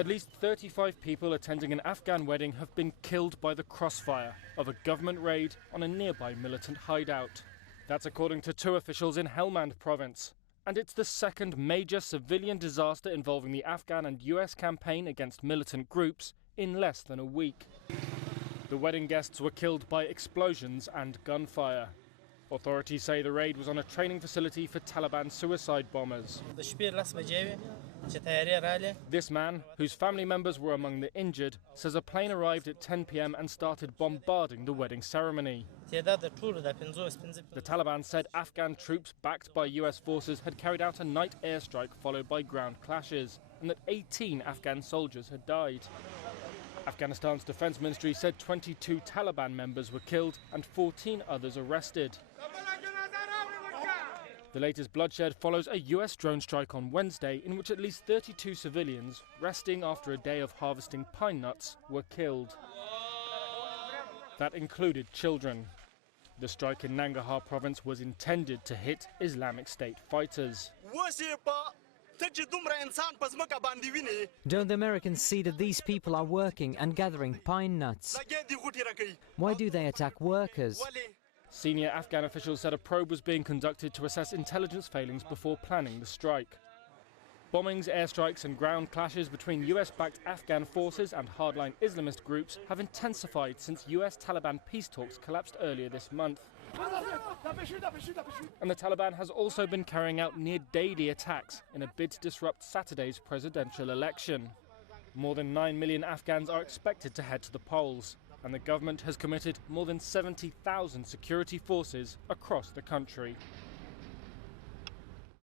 At least 35 people attending an Afghan wedding have been killed by the crossfire of a government raid on a nearby militant hideout. That's according to two officials in Helmand province. And it's the second major civilian disaster involving the Afghan and US campaign against militant groups in less than a week. The wedding guests were killed by explosions and gunfire. Authorities say the raid was on a training facility for Taliban suicide bombers. This man, whose family members were among the injured, says a plane arrived at 10 p.m. and started bombarding the wedding ceremony. The Taliban said Afghan troops backed by US forces had carried out a night airstrike followed by ground clashes, and that 18 Afghan soldiers had died. Afghanistan's defense ministry said 22 Taliban members were killed and 14 others arrested. The latest bloodshed follows a US drone strike on Wednesday in which at least 32 civilians, resting after a day of harvesting pine nuts, were killed. That included children. The strike in Nangarhar province was intended to hit Islamic State fighters. Don't the Americans see that these people are working and gathering pine nuts? Why do they attack workers? Senior Afghan officials said a probe was being conducted to assess intelligence failings before planning the strike. Bombings, airstrikes and ground clashes between US-backed Afghan forces and hardline Islamist groups have intensified since US Taliban peace talks collapsed earlier this month. And the Taliban has also been carrying out near-daily attacks in a bid to disrupt Saturday's presidential election. More than 9 million Afghans are expected to head to the polls, and the government has committed more than 70,000 security forces across the country.